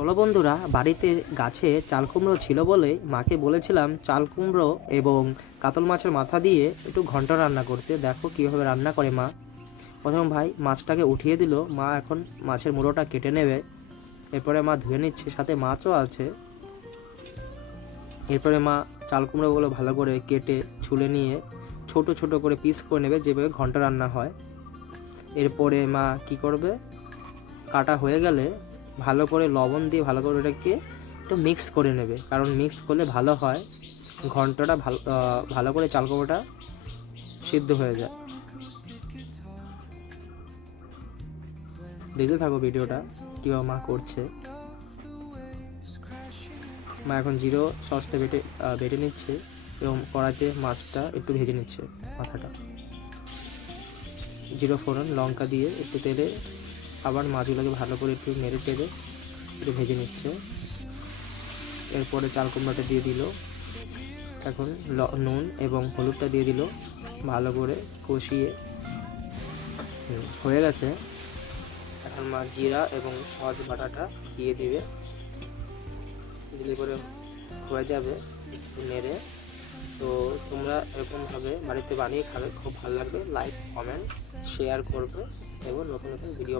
চলো বন্ধুরা, বাড়িতে গাছে চাল কুমড়ো ছিল বলে মাকে বলেছিলাম চাল কুমড়ো এবং কাতল মাছের মাথা দিয়ে একটু ঘন্ট রান্না করতে। দেখো কীভাবে রান্না করে মা। প্রথম ভাই মাছটাকে উঠিয়ে দিল। মা এখন মাছের মুড়োটা কেটে নেবে। এরপরে মা ধুয়ে নিচ্ছে, সাথে মাছও আছে। এরপরে মা চাল কুমড়োগুলো ভালো করে কেটে, ছুলে নিয়ে ছোট ছোট করে পিস করে নেবে, যেভাবে ঘন্ট রান্না হয়। এরপরে মা কি করবে? কাটা হয়ে গেলে ভালো করে লবণ দিয়ে ভালো করে ওটাকে একটু মিক্স করে নেবে। কারণ মিক্স করলে ভালো হয়, ঘন্টটা ভালো ভালো করে চাল কুমড়োটা সিদ্ধ হয়ে যায়। দেখতে থাকো ভিডিওটা, কীভাবে মা করছে। মা এখন জিরো সসটা বেটে বেটে নিচ্ছে এবং কড়াইতে মাছটা একটু ভেজে নিচ্ছে মাথাটা। জিরো ফোড়ন লঙ্কা দিয়ে একটু তেলে আবার মাছগুলোকে ভালো করে একটু মেরে টেড়ে একটু ভেজে নিচ্ছে। এরপরে চাল কুমড়াটা দিয়ে দিল। এখন নুন এবং হলুদটা দিয়ে দিল। ভালো করে কষিয়ে। হয়ে গেছে। এখন মা জিরা এবং সস বাটাটা দিয়ে দিবে। দিলে করে হয়ে যাবে নেড়ে। তো তোমরা এরকমভাবে বাড়িতে বানিয়ে খাবে। খুব ভালো লাগবে। লাইক কমেন্ট শেয়ার করবে। এবং নতুন নতুন ভিডিও